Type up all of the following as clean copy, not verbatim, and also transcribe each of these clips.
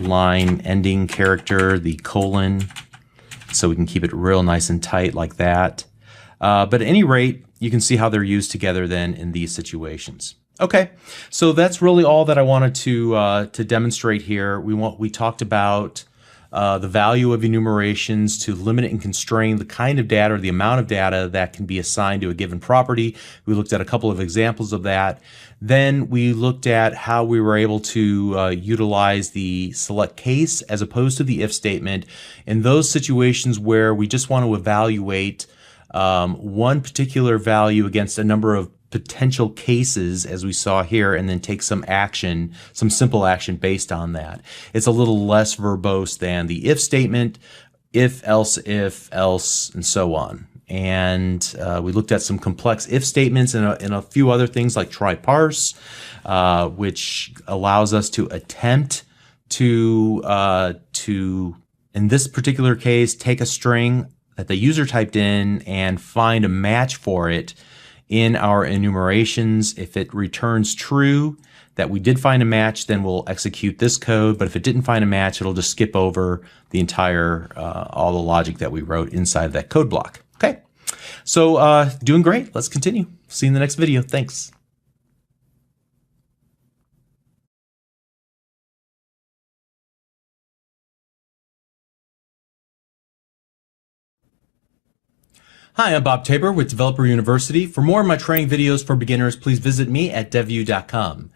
line ending character, the colon, so we can keep it real nice and tight like that. But at any rate, you can see how they're used together then in these situations. Okay, so that's really all that I wanted to demonstrate here. We talked about the value of enumerations to limit and constrain the kind of data or the amount of data that can be assigned to a given property. We looked at a couple of examples of that. Then we looked at how we were able to utilize the select case as opposed to the if statement in those situations where we just want to evaluate one particular value against a number of potential cases, as we saw here, and then take some action, some simple action based on that. It's a little less verbose than the if statement, if, else, and so on. And we looked at some complex if statements and a few other things like try parse, which allows us to attempt to, in this particular case, take a string that the user typed in and find a match for it in our enumerations. If it returns true that we did find a match, then we'll execute this code. But if it didn't find a match, it'll just skip over the entire, all the logic that we wrote inside of that code block. Okay, so doing great. Let's continue. See you in the next video. Thanks. Hi, I'm Bob Tabor with Developer University. For more of my training videos for beginners, please visit me at devview.com.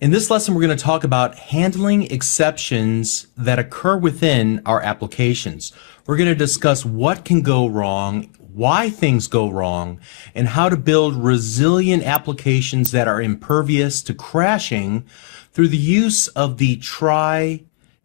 In this lesson, we're going to talk about handling exceptions that occur within our applications. We're going to discuss what can go wrong, why things go wrong, and how to build resilient applications that are impervious to crashing through the use of the try,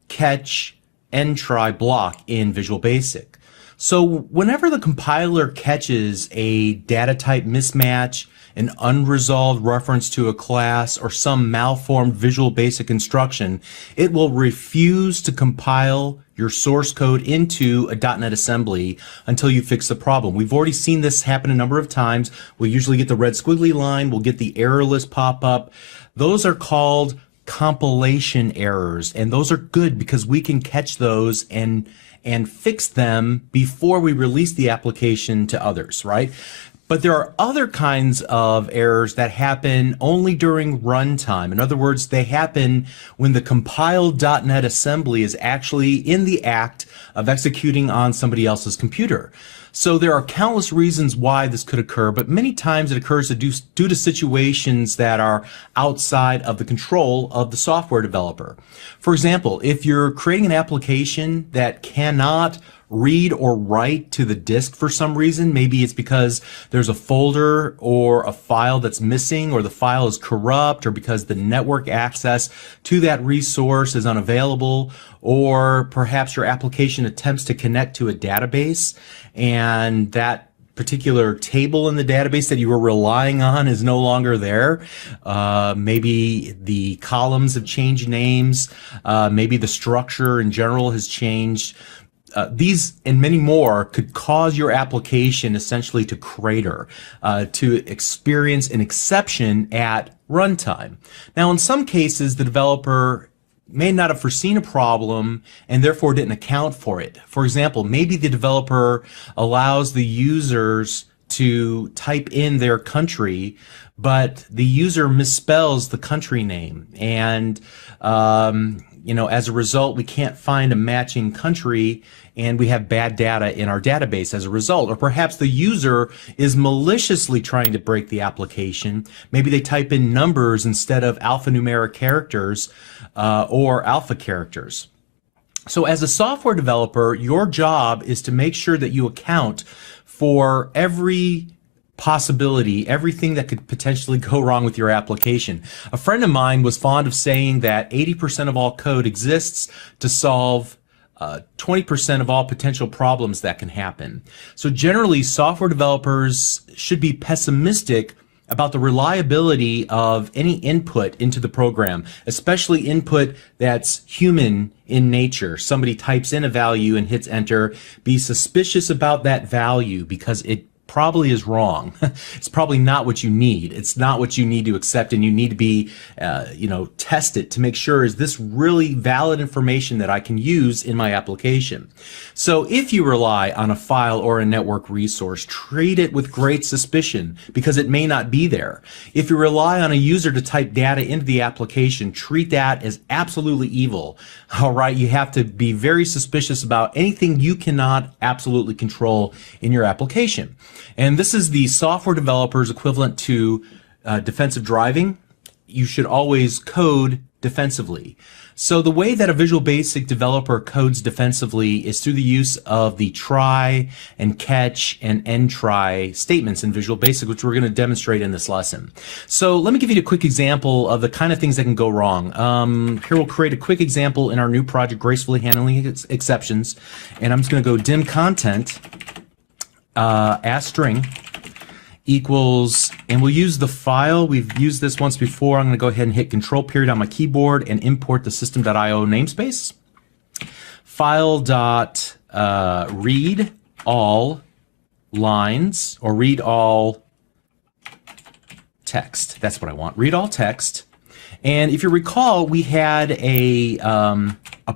catch, and try block in Visual Basic. So whenever the compiler catches a data type mismatch, an unresolved reference to a class, or some malformed Visual Basic instruction, it will refuse to compile your source code into a .NET assembly until you fix the problem. We've already seen this happen a number of times. We'll usually get the red squiggly line, we'll get the error list pop up. Those are called compilation errors, and those are good because we can catch those and fix them before we release the application to others, right? But there are other kinds of errors that happen only during runtime. In other words, they happen when the compiled .NET assembly is actually in the act of executing on somebody else's computer. So there are countless reasons why this could occur, but many times it occurs due to situations that are outside of the control of the software developer. For example, if you're creating an application that cannot read or write to the disk for some reason, maybe it's because there's a folder or a file that's missing, or the file is corrupt, or because the network access to that resource is unavailable, or perhaps your application attempts to connect to a database and that particular table in the database that you were relying on is no longer there. Maybe the columns have changed names, maybe the structure in general has changed. These and many more could cause your application essentially to crater, to experience an exception at runtime. Now, in some cases, the developer may not have foreseen a problem and therefore didn't account for it. For example, maybe the developer allows the users to type in their country, but the user misspells the country name, and as a result, we can't find a matching country, and we have bad data in our database as a result. Or perhaps the user is maliciously trying to break the application. Maybe they type in numbers instead of alphanumeric characters or alpha characters. So as a software developer, your job is to make sure that you account for every possibility, everything that could potentially go wrong with your application. A friend of mine was fond of saying that 80% of all code exists to solve 20% of all potential problems that can happen. So generally, software developers should be pessimistic about the reliability of any input into the program, especially input that's human in nature. Somebody types in a value and hits enter. Be suspicious about that value because it probably is wrong. It's probably not what you need. It's not what you need to accept, and you need to be, test it to make sure, is this really valid information that I can use in my application? So if you rely on a file or a network resource, treat it with great suspicion because it may not be there. If you rely on a user to type data into the application, treat that as absolutely evil. All right, you have to be very suspicious about anything you cannot absolutely control in your application. And this is the software developer's equivalent to defensive driving. You should always code defensively. So the way that a Visual Basic developer codes defensively is through the use of the try and catch and end try statements in Visual Basic, which we're going to demonstrate in this lesson. So let me give you a quick example of the kind of things that can go wrong. Here we'll create a quick example in our new project, Gracefully Handling Exceptions. And I'm just going to go dim content as string equals, and we'll use the file. We've used this once before. I'm going to go ahead and hit Control period on my keyboard and import the system.io namespace. File.read all lines, or read all text. That's what I want. Read all text. And if you recall, we had a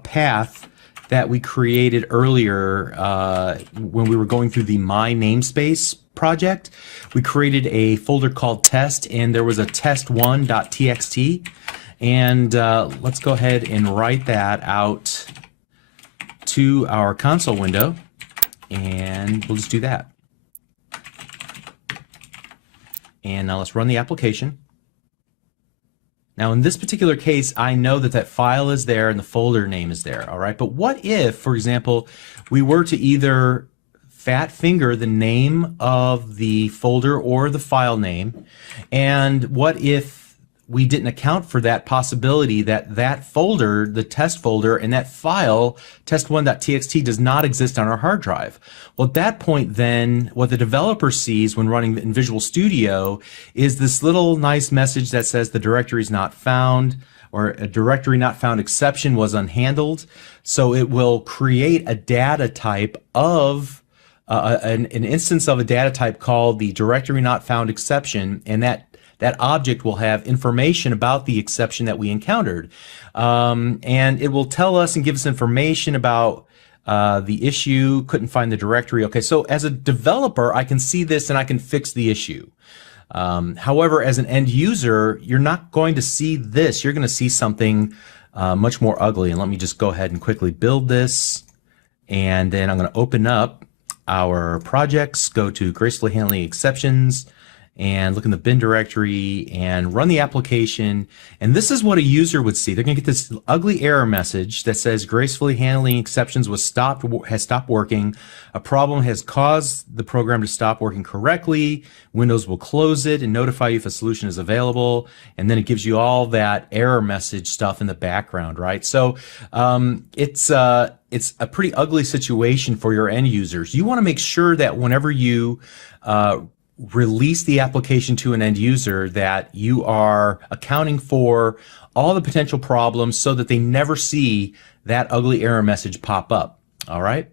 path that we created earlier when we were going through the My Namespace project. We created a folder called test, and there was a test1.txt, and let's go ahead and write that out to our console window, and we'll just do that. And now let's run the application. Now in this particular case, I know that that file is there and the folder name is there, all right? But what if, for example, we were to either fat finger the name of the folder or the file name, and what if we didn't account for that possibility that that folder, the test folder, and that file, test1.txt, does not exist on our hard drive? Well, at that point then, what the developer sees when running in Visual Studio is this little nice message that says the directory is not found, or a directory not found exception was unhandled. So it will create a data type of an instance of a data type called the directory not found exception, and that object will have information about the exception that we encountered. And it will tell us and give us information about the issue, couldn't find the directory. Okay, so as a developer, I can see this and I can fix the issue. However, as an end user, you're not going to see this. You're going to see something much more ugly. And let me just go ahead and quickly build this. And then I'm going to open up our projects, go to Gracefully Handling Exceptions, and look in the bin directory and run the application. And this is what a user would see. They're going to get this ugly error message that says Gracefully Handling Exceptions has stopped working. A problem has caused the program to stop working correctly. Windows will close it and notify you if a solution is available. And then it gives you all that error message stuff in the background, right? So it's a pretty ugly situation for your end users. You want to make sure that whenever you release the application to an end user, that you are accounting for all the potential problems so that they never see that ugly error message pop up. All right.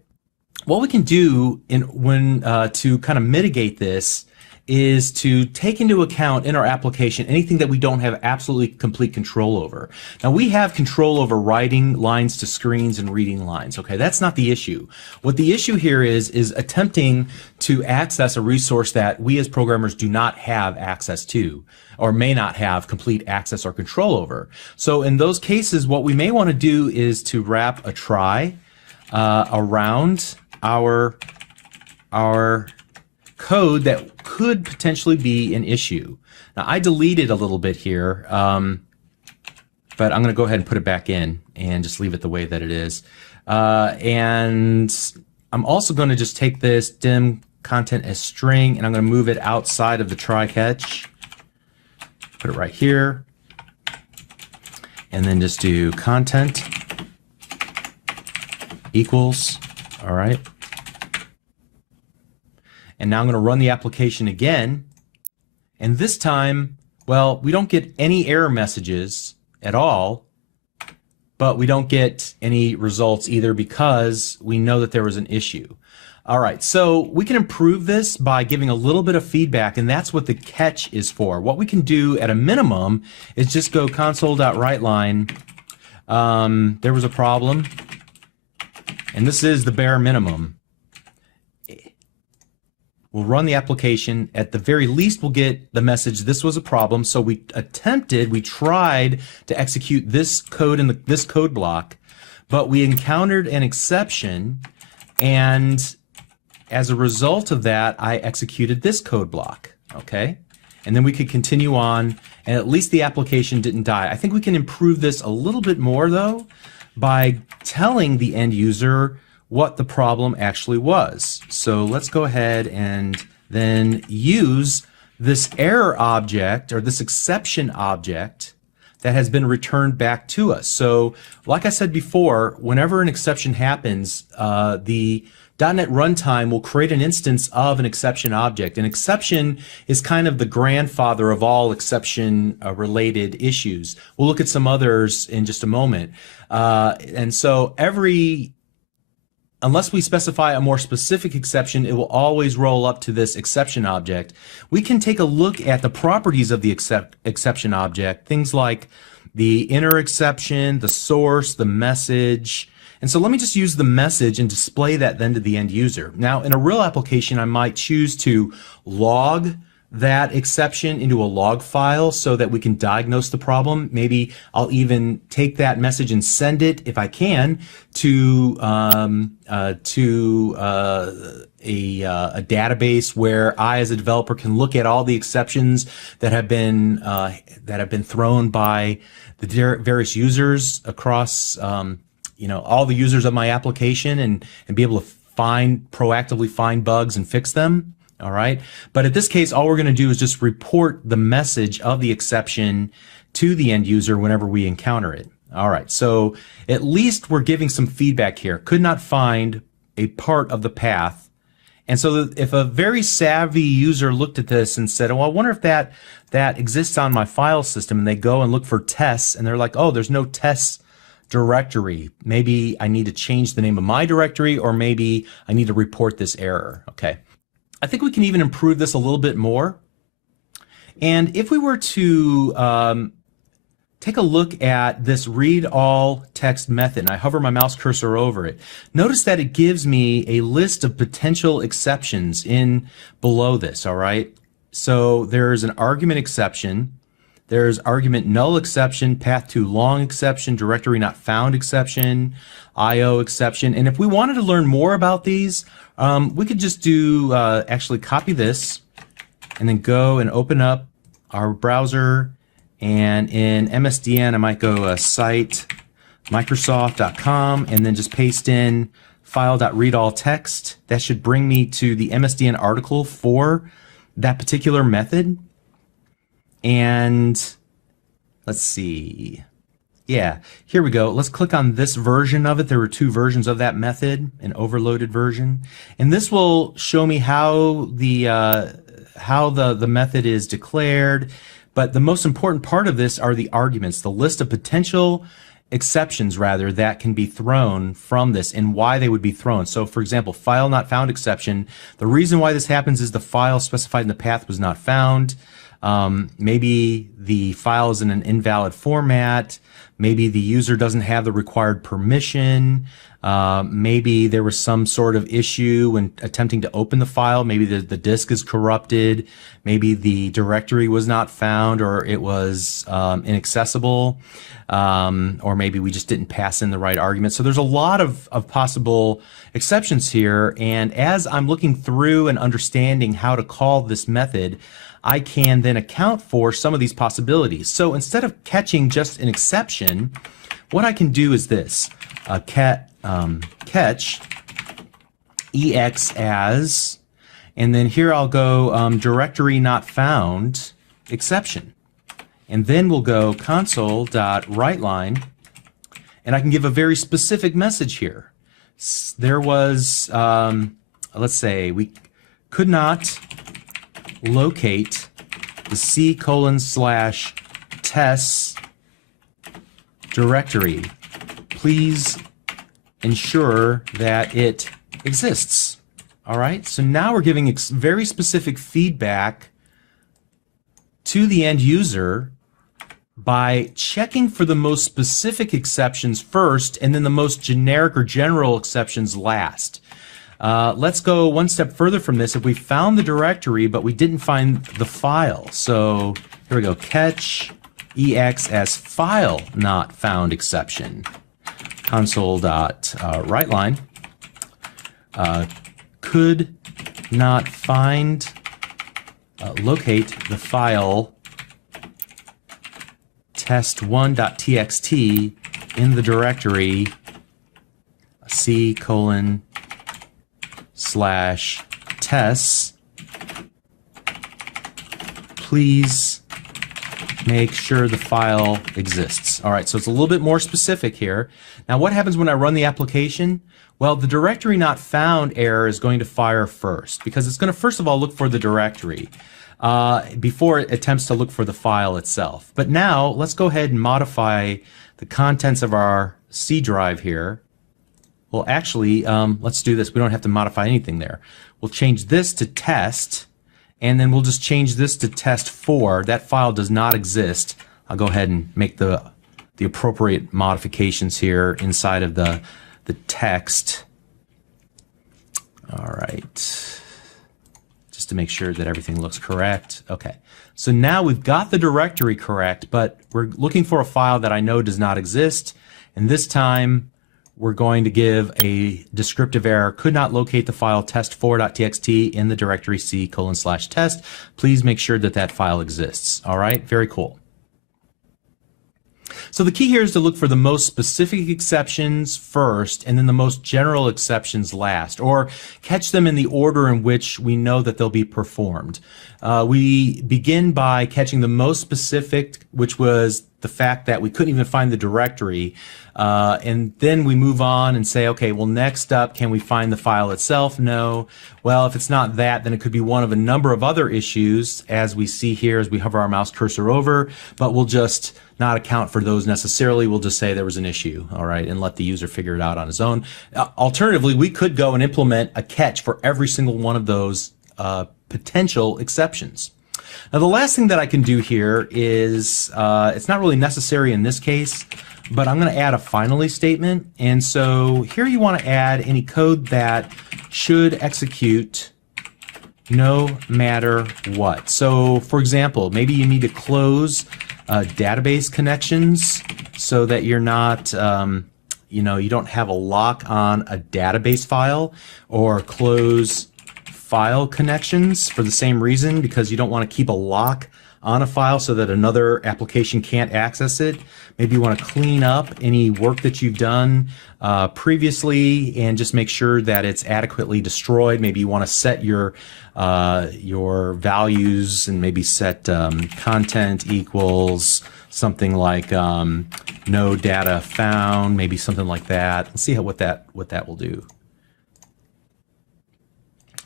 What we can do to kind of mitigate this is to take into account in our application anything that we don't have absolutely complete control over. Now we have control over writing lines to screens and reading lines. Okay, that's not the issue. What the issue here is attempting to access a resource that we as programmers do not have access to, or may not have complete access or control over. So in those cases, what we may want to do is to wrap a try around our code that could potentially be an issue. Now I deleted a little bit here, but I'm going to go ahead and put it back in and just leave it the way that it is. And I'm also going to just take this dim content as string, and I'm going to move it outside of the try catch. Put it right here, and then just do content equals, all right. And now I'm going to run the application again, and this time, well, we don't get any error messages at all, but we don't get any results either because we know that there was an issue. All right, so we can improve this by giving a little bit of feedback, and that's what the catch is for. What we can do at a minimum is just go console.writeline. There was a problem, and this is the bare minimum. We'll run the application. At the very least, we'll get the message this was a problem. So we tried to execute this code in this code block, but we encountered an exception, and as a result of that, I executed this code block, okay? And then we could continue on, and at least the application didn't die. I think we can improve this a little bit more, though, by telling the end user what the problem actually was. So let's go ahead and then use this error object, or this exception object, that has been returned back to us. So like I said before, whenever an exception happens, the .NET Runtime will create an instance of an exception object. An exception is kind of the grandfather of all exception related issues. We'll look at some others in just a moment. And so unless we specify a more specific exception, it will always roll up to this exception object. We can take a look at the properties of the exception object, things like the inner exception, the source, the message. And so let me just use the message and display that then to the end user. Now, in a real application, I might choose to log that exception into a log file so that we can diagnose the problem. Maybe I'll even take that message and send it, if I can, to a database where I, as a developer, can look at all the exceptions that have been thrown by the various users across all the users of my application, and be able to proactively find bugs and fix them. All right. But in this case, all we're going to do is just report the message of the exception to the end user whenever we encounter it. All right. So at least we're giving some feedback here. Could not find a part of the path. And so if a very savvy user looked at this and said, oh, I wonder if that exists on my file system, and they go and look for tests, and they're like, oh, there's no tests directory. Maybe I need to change the name of my directory, or maybe I need to report this error. Okay. I think we can even improve this a little bit more. And if we were to take a look at this read all text method, and I hover my mouse cursor over it, notice that it gives me a list of potential exceptions in below this, all right? So there's an argument exception, there's argument null exception, path too long exception, directory not found exception, IO exception. And if we wanted to learn more about these, we could just do actually copy this and then go and open up our browser, and in MSDN I might go site microsoft.com and then just paste in file.readAllText. That should bring me to the MSDN article for that particular method. And let's see. Yeah, here we go. Let's click on this version of it. There were two versions of that method, an overloaded version. And this will show me how the method is declared. But the most important part of this are the arguments, the list of potential exceptions, rather, that can be thrown from this and why they would be thrown. So, for example, file not found exception. The reason why this happens is the file specified in the path was not found. Maybe the file is in an invalid format. Maybe the user doesn't have the required permission. Maybe there was some sort of issue when attempting to open the file. Maybe the disk is corrupted. Maybe the directory was not found, or it was inaccessible. Or maybe we just didn't pass in the right argument. So there's a lot of possible exceptions here. And as I'm looking through and understanding how to call this method, I can then account for some of these possibilities. So instead of catching just an exception, what I can do is this, catch ex as, and then here I'll go directory not found exception. And then we'll go console.writeline, and I can give a very specific message here. There was, let's say, we could not locate the C:/tests directory. Please ensure that it exists. All right, so now we're giving very specific feedback to the end user by checking for the most specific exceptions first and then the most generic or general exceptions last. Let's go one step further from this. If we found the directory but we didn't find the file, so here we go, catch ex as file not found exception, console.writeLine could not find, locate the file test1.txt in the directory c:/tests. Please make sure the file exists. All right, so it's a little bit more specific here. Now what happens when I run the application? Well, the directory not found error is going to fire first because it's going to first of all look for the directory before it attempts to look for the file itself. But now let's go ahead and modify the contents of our C drive here. Well, actually, let's do this. We don't have to modify anything there. We'll change this to test, and then we'll just change this to test4. That file does not exist. I'll go ahead and make the appropriate modifications here inside of the text. All right, just to make sure that everything looks correct. Okay, so now we've got the directory correct, but we're looking for a file that I know does not exist, and this time we're going to give a descriptive error, could not locate the file test4.txt in the directory c:/test. Please make sure that that file exists. All right, very cool. So the key here is to look for the most specific exceptions first and then the most general exceptions last, or catch them in the order in which we know that they'll be performed. We begin by catching the most specific, which was the fact that we couldn't even find the directory, and then we move on and say, okay, well, next up, can we find the file itself? No. Well, if it's not that, then it could be one of a number of other issues, as we see here as we hover our mouse cursor over, but we'll just not account for those necessarily. We'll just say there was an issue, all right, and let the user figure it out on his own. Alternatively, we could go and implement a catch for every single one of those potential exceptions. Now, the last thing that I can do here is, it's not really necessary in this case, but I'm going to add a finally statement. And so here you want to add any code that should execute no matter what. So, for example, maybe you need to close database connections so that you're not, you don't have a lock on a database file, or close file connections for the same reason, because you don't want to keep a lock on a file so that another application can't access it. Maybe you want to clean up any work that you've done previously and just make sure that it's adequately destroyed. Maybe you want to set your values and maybe set content equals something like no data found, maybe something like that. Let's see what that will do.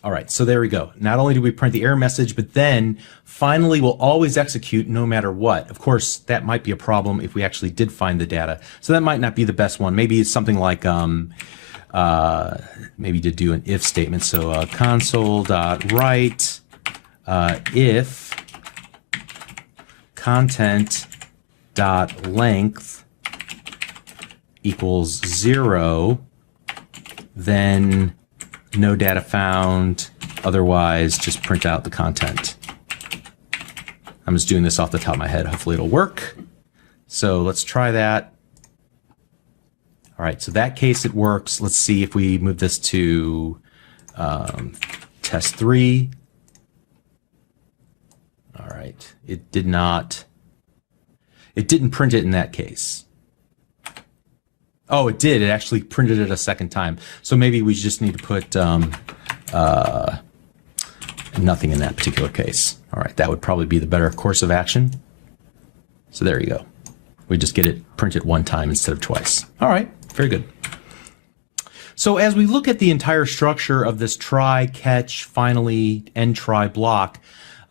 All right, so there we go. Not only do we print the error message, but then finally we'll always execute no matter what. Of course, that might be a problem if we actually did find the data. So that might not be the best one. Maybe it's something like, maybe to do an if statement. So console.write if content.length equals 0, then no data found, otherwise just print out the content. I'm just doing this off the top of my head. Hopefully it'll work. So let's try that. All right, so that case it works. Let's see if we move this to test 3. All right, it didn't print it in that case. Oh, it did. It actually printed it a second time. So maybe we just need to put nothing in that particular case. All right, that would probably be the better course of action. So there you go. We just get it printed one time instead of twice. All right, very good. So as we look at the entire structure of this try, catch, finally, end try block,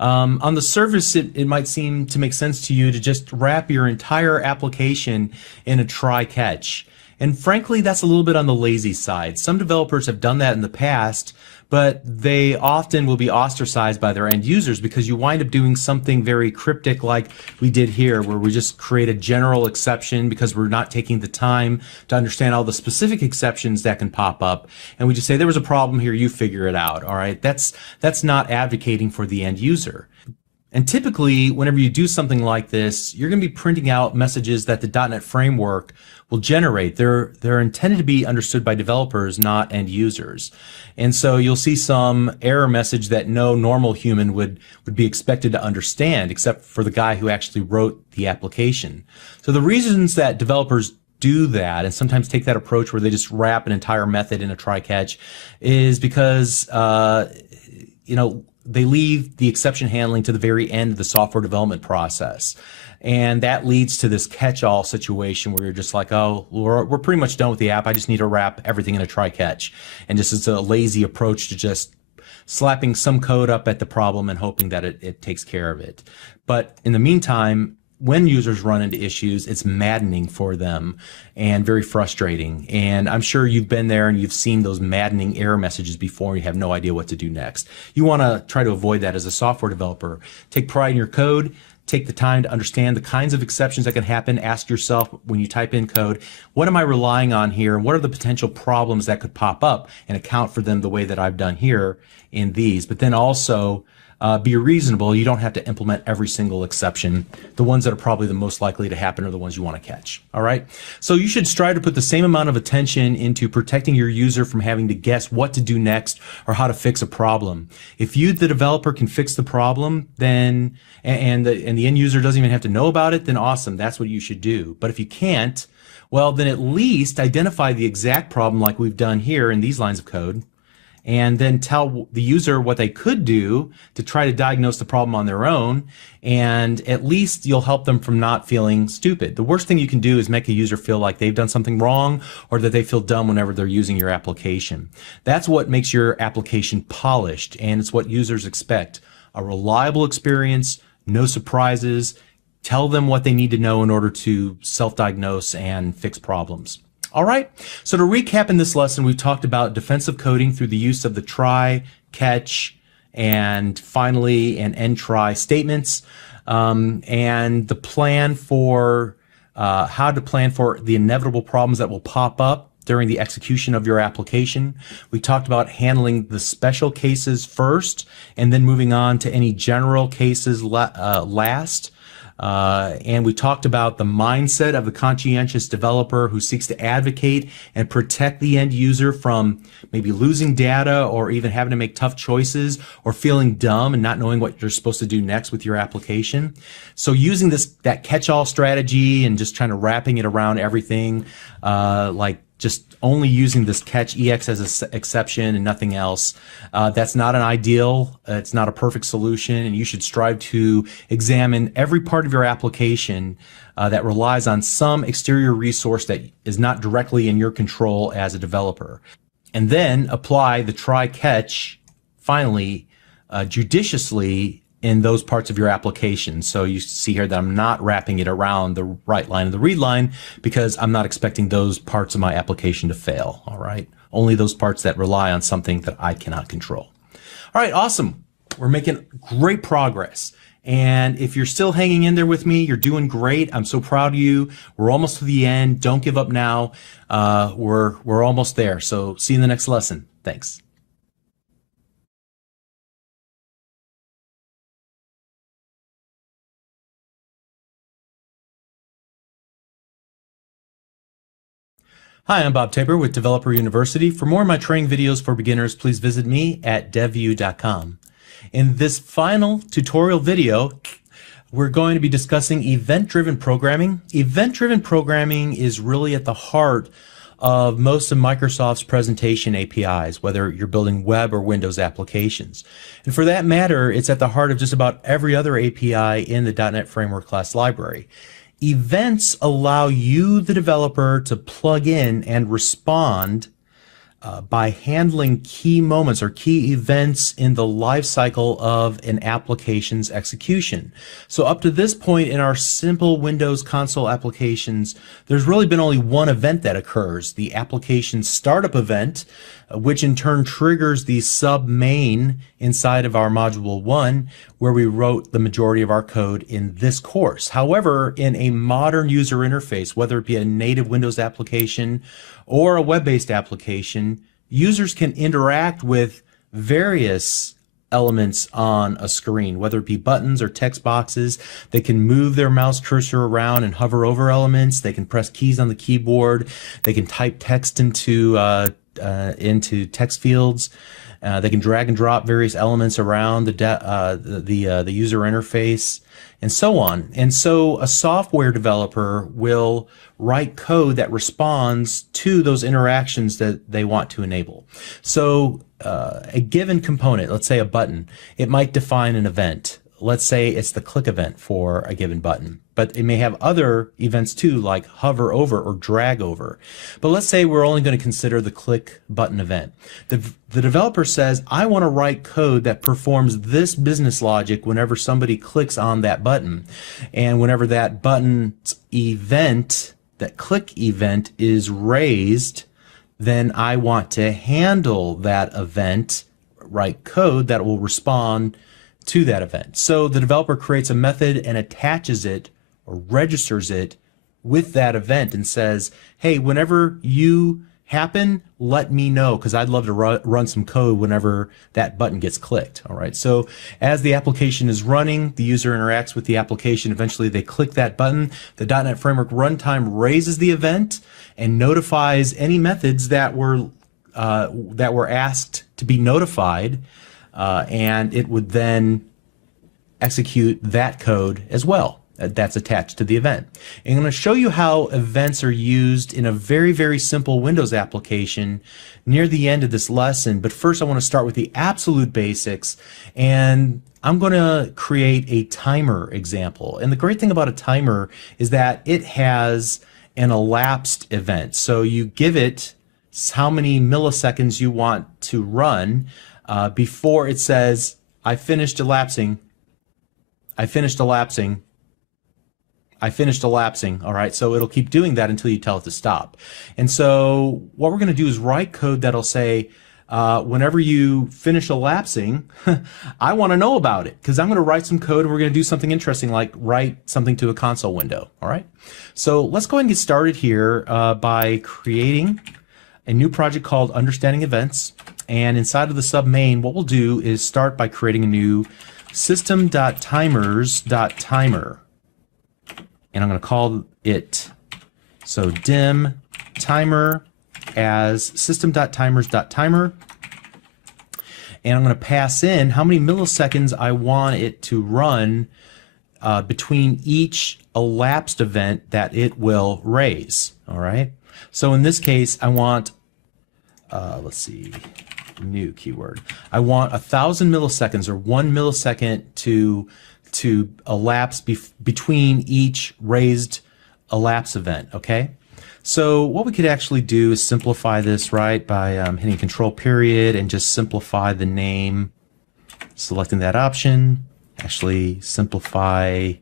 on the surface, it might seem to make sense to you to just wrap your entire application in a try catch. And frankly, that's a little bit on the lazy side. Some developers have done that in the past, but they often will be ostracized by their end users because you wind up doing something very cryptic like we did here, where we just create a general exception because we're not taking the time to understand all the specific exceptions that can pop up. And we just say, there was a problem here, you figure it out. All right. That's not advocating for the end user. And typically, whenever you do something like this, you're going to be printing out messages that the .NET framework will generate. They're intended to be understood by developers, not end users. And so you'll see some error message that no normal human would be expected to understand, except for the guy who actually wrote the application. So the reasons that developers do that and sometimes take that approach where they just wrap an entire method in a try-catch is because, they leave the exception handling to the very end of the software development process. And that leads to this catch-all situation where you're just like, oh, we're pretty much done with the app. I just need to wrap everything in a try-catch. And this is a lazy approach to just slapping some code up at the problem and hoping that it takes care of it. But in the meantime, when users run into issues, it's maddening for them and very frustrating. And I'm sure you've been there and you've seen those maddening error messages before and you have no idea what to do next. You want to try to avoid that as a software developer. Take pride in your code. Take the time to understand the kinds of exceptions that can happen. Ask yourself when you type in code, what am I relying on here? And what are the potential problems that could pop up, and account for them the way that I've done here in these. But then also, be reasonable. You don't have to implement every single exception. The ones that are probably the most likely to happen are the ones you want to catch. All right. So you should strive to put the same amount of attention into protecting your user from having to guess what to do next or how to fix a problem. If you, the developer, can fix the problem, then and the end user doesn't even have to know about it, then awesome. That's what you should do. But if you can't, well, then at least identify the exact problem like we've done here in these lines of code, and then tell the user what they could do to try to diagnose the problem on their own, and at least you'll help them from not feeling stupid. The worst thing you can do is make a user feel like they've done something wrong or that they feel dumb whenever they're using your application. That's what makes your application polished, and it's what users expect. A reliable experience, no surprises, tell them what they need to know in order to self-diagnose and fix problems. All right, so to recap in this lesson, we talked about defensive coding through the use of the try, catch, and finally an end try statements, and the plan for how to plan for the inevitable problems that will pop up during the execution of your application. We talked about handling the special cases first and then moving on to any general cases last. And we talked about the mindset of the conscientious developer who seeks to advocate and protect the end user from maybe losing data or even having to make tough choices or feeling dumb and not knowing what you're supposed to do next with your application. So using that catch-all strategy and just trying to wrapping it around everything, like just only using this catch EX as an exception and nothing else. That's not an ideal. It's not a perfect solution, and you should strive to examine every part of your application that relies on some exterior resource that is not directly in your control as a developer. And then apply the try-catch, finally, judiciously in those parts of your application. So you see here that I'm not wrapping it around the write line and the read line because I'm not expecting those parts of my application to fail, all right? Only those parts that rely on something that I cannot control. All right, awesome. We're making great progress. And if you're still hanging in there with me, you're doing great. I'm so proud of you. We're almost to the end. Don't give up now. We're almost there. So see you in the next lesson. Thanks. Hi, I'm Bob Tabor with Developer University. For more of my training videos for beginners, please visit me at devview.com. In this final tutorial video, we're going to be discussing event-driven programming. Event-driven programming is really at the heart of most of Microsoft's presentation APIs, whether you're building web or Windows applications. And for that matter, it's at the heart of just about every other API in the .NET Framework class library. Events allow you, the developer, to plug in and respond by handling key moments or key events in the life cycle of an application's execution. So up to this point in our simple Windows console applications, there's really been only one event that occurs, the application startup event, which in turn triggers the sub main inside of our module 1, where we wrote the majority of our code in this course. However, in a modern user interface, whether it be a native Windows application or a web-based application, users can interact with various elements on a screen, whether it be buttons or text boxes. They can move their mouse cursor around and hover over elements. They can press keys on the keyboard. They can type text into text fields. They can drag and drop various elements around the user interface, and so on. And so a software developer will write code that responds to those interactions that they want to enable. So a given component, let's say a button, it might define an event. Let's say it's the click event for a given button, but it may have other events too, like hover over or drag over. But let's say we're only going to consider the click button event. The developer says, I want to write code that performs this business logic whenever somebody clicks on that button. And whenever that button's event, that click event is raised, then I want to handle that event, write code that will respond to that event. So the developer creates a method and attaches it or registers it with that event and says, hey, whenever you happen, let me know, because I'd love to run some code whenever that button gets clicked. All right, so as the application is running, the user interacts with the application. Eventually they click that button. The .NET Framework runtime raises the event and notifies any methods that were asked to be notified, and it would then execute that code as well that's attached to the event. And I'm going to show you how events are used in a very, very simple Windows application near the end of this lesson. But first I want to start with the absolute basics, and I'm going to create a timer example. And the great thing about a timer is that it has an elapsed event. So you give it how many milliseconds you want to run before it says, I finished elapsing, I finished elapsing, I finished elapsing. All right, so it'll keep doing that until you tell it to stop. And so what we're going to do is write code that'll say, whenever you finish elapsing, I want to know about it, because I'm going to write some code and we're going to do something interesting, like write something to a console window. All right, so let's go ahead and get started here by creating a new project called Understanding Events. And inside of the submain, what we'll do is start by creating a new system.timers.timer. And I'm going to call it, so dim timer as system.timers.timer. And I'm going to pass in how many milliseconds I want it to run between each elapsed event that it will raise. All right. So in this case, I want, let's see, new keyword. I want 1,000 milliseconds or 1 millisecond to elapse between each raised elapse event. Okay. So what we could actually do is simplify this, right, by hitting Control period and just simplify the name, selecting that option. Actually simplify.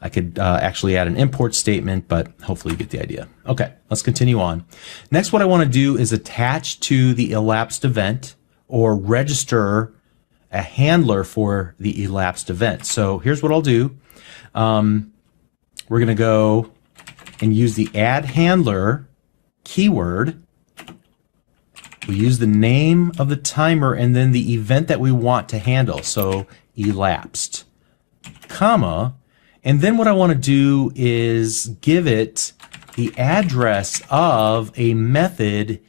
I could actually add an import statement, but hopefully you get the idea. Okay, let's continue on. Next, what I want to do is attach to the elapsed event or register a handler for the elapsed event. So here's what I'll do. We're going to go and use the add handler keyword. We use the name of the timer and then the event that we want to handle. So elapsed, comma. And then what I want to do is give it the address of a method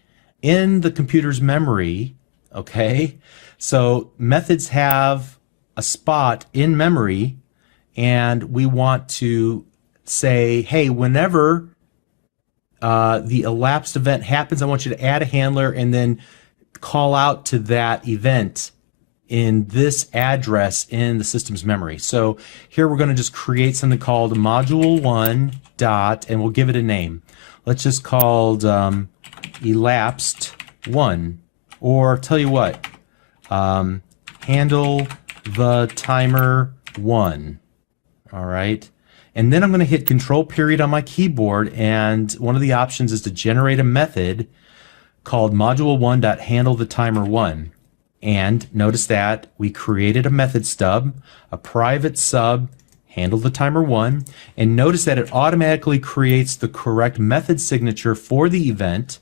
in the computer's memory. Okay, so methods have a spot in memory, and we want to say, hey, whenever the elapsed event happens, I want you to add a handler and then call out to that event in this address in the system's memory. So here we're going to just create something called module1 dot, and we'll give it a name. Let's just call elapsed 1. Or tell you what, handle the timer 1. All right. And then I'm going to hit Control period on my keyboard, and one of the options is to generate a method called module1.handlethetimer1. And notice that we created a method stub, a private sub, handlethetimer1, and notice that it automatically creates the correct method signature for the event.